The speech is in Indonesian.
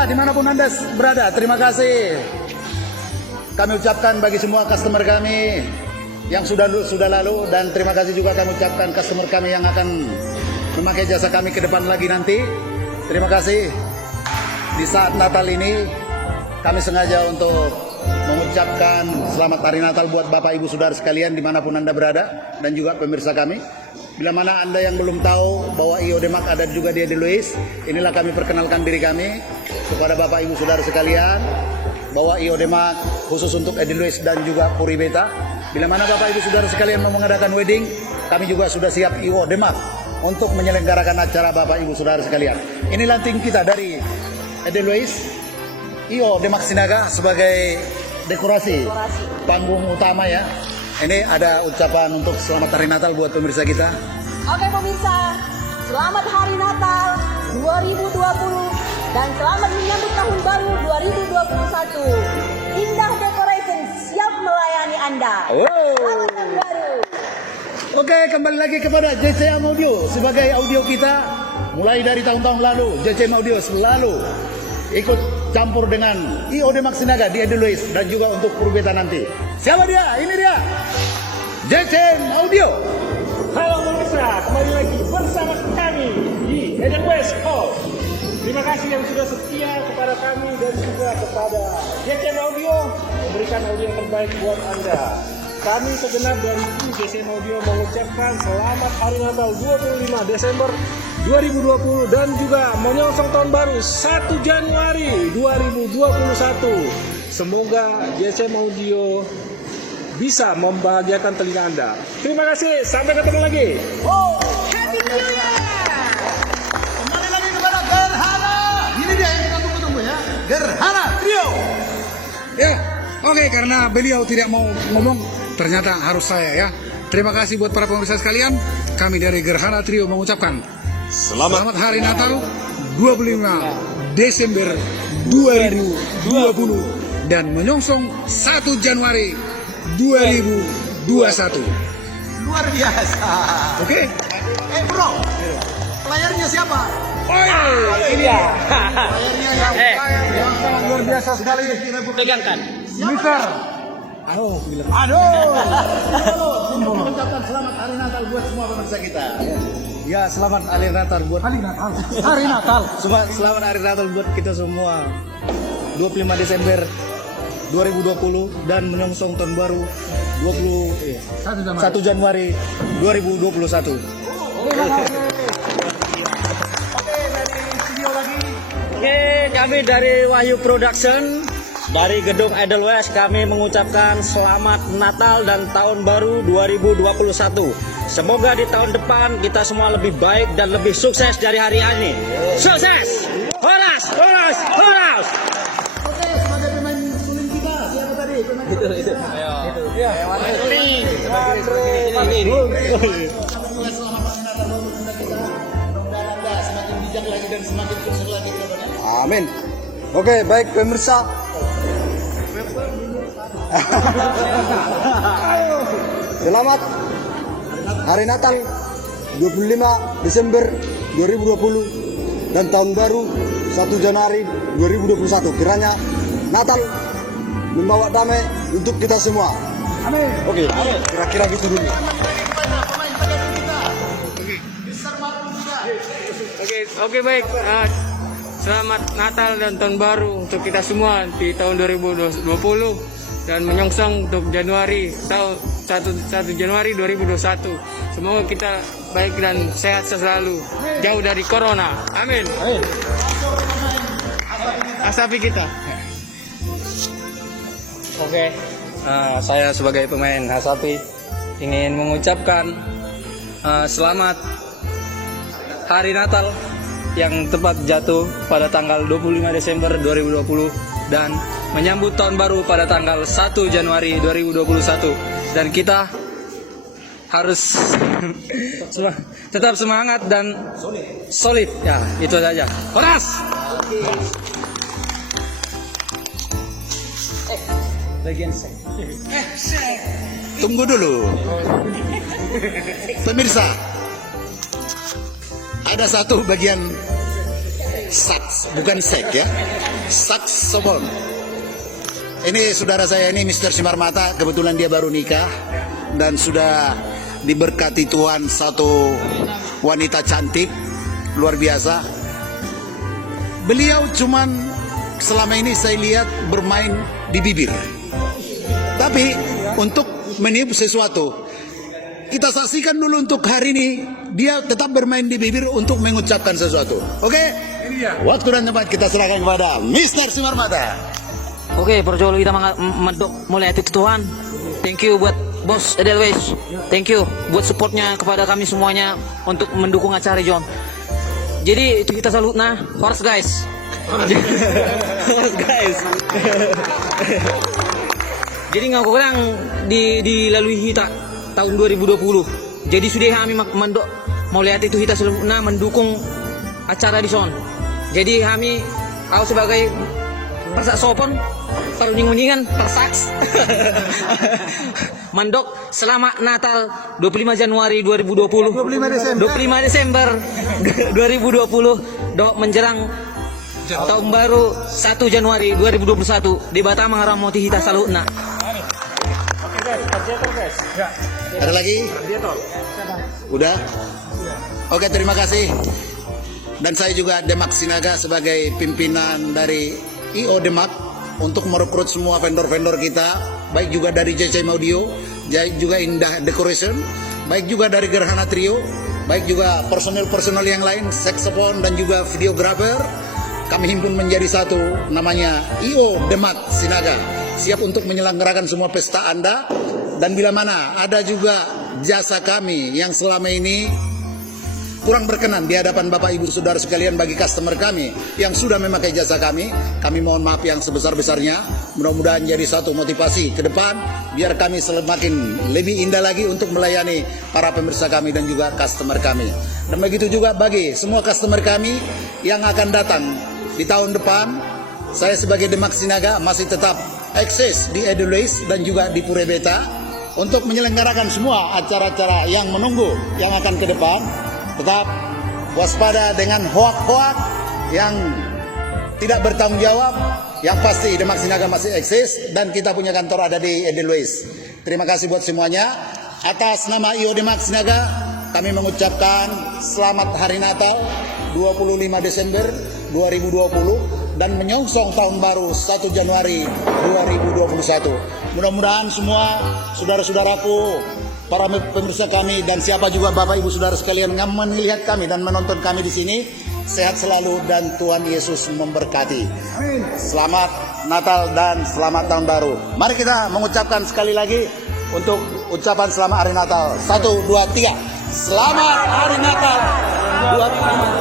pemirsa dimanapun Anda berada, terima kasih kami ucapkan bagi semua customer kami yang sudah lalu, dan terima kasih juga kami ucapkan customer kami yang akan memakai jasa kami ke depan lagi nanti. Terima kasih. Di saat Natal ini kami sengaja untuk mengucapkan selamat hari Natal buat Bapak Ibu Saudara sekalian dimanapun Anda berada, dan juga pemirsa kami. Bila mana Anda yang belum tahu bahwa IO Demak ada juga di Edelweiss, inilah kami perkenalkan diri kami kepada Bapak Ibu Saudara sekalian bahwa IO Demak khusus untuk Edelweiss dan juga Puri Beta. Bila mana Bapak Ibu Saudara sekalian mau mengadakan wedding, kami juga sudah siap IO Demak untuk menyelenggarakan acara Bapak Ibu Saudara sekalian. Inilah tim kita dari Edelweiss, IO Demak Sinaga sebagai dekorasi panggung utama ya. Ini ada ucapan untuk selamat hari Natal buat pemirsa kita. Oke pemirsa, selamat hari Natal 2020 dan selamat menyambut tahun baru 2021. Indah Decoration siap melayani Anda. Selamat tahun baru. Oke, kembali lagi kepada JCM Audio sebagai audio kita. Mulai dari tahun-tahun lalu, JCM Audio selalu ikut campur dengan IO Demak Sinaga di Edelweiss dan juga untuk Purbeta nanti. Siapa dia? Ini dia, JCM Audio. Halo pemirsa, kembali lagi bersama kami di Edelweiss Hall. Terima kasih yang sudah setia kepada kami dan juga kepada JCM Audio memberikan audio yang terbaik buat Anda. Kami segenap dari tim JCM Audio mengucapkan selamat hari Natal 25 Desember 2020 dan juga menyongsong tahun baru 1 Januari 2021. Semoga JCM Audio bisa membahagiakan telinga Anda. Terima kasih, sampai ketemu lagi. Oh, Happy New Year! Kembali lagi kepada Gerhana. Ini dia yang kita tunggu-tunggu ya, Gerhana Trio. Ya, oke, karena beliau tidak mau ngomong, ternyata harus saya ya. Terima kasih buat para pemirsa sekalian. Kami dari Gerhana Trio mengucapkan Selamat Hari Natal 25 Desember 2020 dan menyongsong 1 Januari 2021. Luar biasa. Oke. Bro, playernya siapa? Ini dia. Playernya yang sangat luar biasa sekali. Pegangkan. Mister. Aduh. Mengucapkan selamat hari Natal buat semua pemirsa kita. Ya, selamat hari Natal buat hari Natal. Selamat hari Natal buat kita semua. 25 Desember 2020 dan menyongsong tahun baru 1 Januari 2021. Oke, kami dari Wahyu Production dari gedung Edelweiss kami mengucapkan selamat Natal dan tahun baru 2021. Semoga di tahun depan kita semua lebih baik dan lebih sukses dari hari ini. Sukses! Horas! Horas! Horas! Oke, sebagai pemain suling kita, siapa tadi? Itu. Ya. Selamat hari Natal buat pemirsa kita. Mudah-mudahan Anda semakin bijak lagi dan semakin sukses lagi ke depannya. Amin. Oke, baik pemirsa. Selamat Hari Natal 25 Desember 2020 dan tahun baru 1 Januari 2021. Kiranya Natal membawa damai untuk kita semua. Amin. Oke, kira-kira gitu dulu. Oke baik. Selamat Natal dan tahun baru untuk kita semua di tahun 2020 dan menyongsong untuk Januari tahun 1 Januari 2021. Semoga kita baik dan sehat selalu, jauh dari corona. Amin. Asapi kita. Oke, saya sebagai pemain Hasapi ingin mengucapkan selamat Hari Natal yang tepat jatuh pada tanggal 25 Desember 2020 dan menyambut tahun baru pada tanggal 1 Januari 2021. Dan kita harus tetap semangat dan solid. Ya, itu saja. Horas! Tunggu dulu. Pemirsa, ada satu bagian sax, bukan sek ya, saxophone. Ini saudara saya ini Mr. Simar Mata, kebetulan dia baru nikah dan sudah diberkati Tuhan satu wanita cantik luar biasa. Beliau cuman selama ini saya lihat bermain di bibir. Tapi untuk meniup sesuatu, kita saksikan dulu untuk hari ini dia tetap bermain di bibir untuk mengucapkan sesuatu. Oke? Waktu dan tempat kita serahkan kepada Mr. Simar Mata. Oke, perjolo kita mendok mulai itu Tuhan. Thank you buat Bos Edelweiss. Thank you buat supportnya kepada kami semuanya untuk mendukung acara John. Jadi itu kita salut nah, horse guys. Horse guys. Jadi nggak kurang dilalui kita tahun 2020. Jadi sudah kami mendok mau lihat itu kita seluruhnya mendukung acara di son. Jadi kami aku sebagai persaksopon perunding-undingan persaks mandok selamat Natal 25 Januari 2020 25 Desember 2020 dok menjelang tahun baru 1 Januari 2021 di Batam Ngaramoti Hita Salutna. Oke guys, targeter guys. Ya. Ada lagi? Targeter. Udah? Oke, terima kasih. Dan saya juga Demak Sinaga sebagai pimpinan dari IO Demak untuk merekrut semua vendor-vendor kita, baik juga dari JCM Audio, baik juga Indah Decoration, baik juga dari Gerhana Trio, baik juga personel-personel yang lain, saxophone dan juga videographer. Kami himpun menjadi satu, namanya IO Demak Sinaga, siap untuk menyelenggarakan semua pesta Anda. Dan bila mana ada juga jasa kami yang selama ini kurang berkenan di hadapan Bapak Ibu Saudara sekalian bagi customer kami yang sudah memakai jasa kami mohon maaf yang sebesar-besarnya. Mudah-mudahan jadi satu motivasi ke depan biar kami semakin lebih indah lagi untuk melayani para pemirsa kami dan juga customer kami. Dan begitu juga bagi semua customer kami yang akan datang di tahun depan. Saya sebagai Demak Sinaga masih tetap eksis di Edelweiss dan juga di Pura Beta untuk menyelenggarakan semua acara-acara yang menunggu yang akan ke depan. Tetap waspada dengan hoak-hoak yang tidak bertanggung jawab. Yang pasti Demak Sinaga masih eksis dan kita punya kantor ada di Edelweiss. Terima kasih buat semuanya. Atas nama IO Demak Sinaga kami mengucapkan selamat Hari Natal 25 Desember 2020 dan menyongsong tahun baru 1 Januari 2021. Mudah-mudahan semua saudara-saudaraku, para pemirsa kami dan siapa juga Bapak Ibu Saudara sekalian yang melihat kami dan menonton kami di sini sehat selalu dan Tuhan Yesus memberkati. Amin. Selamat Natal dan selamat tahun baru. Mari kita mengucapkan sekali lagi untuk ucapan selamat Hari Natal. 1, 2, 3. Selamat Hari Natal 2020.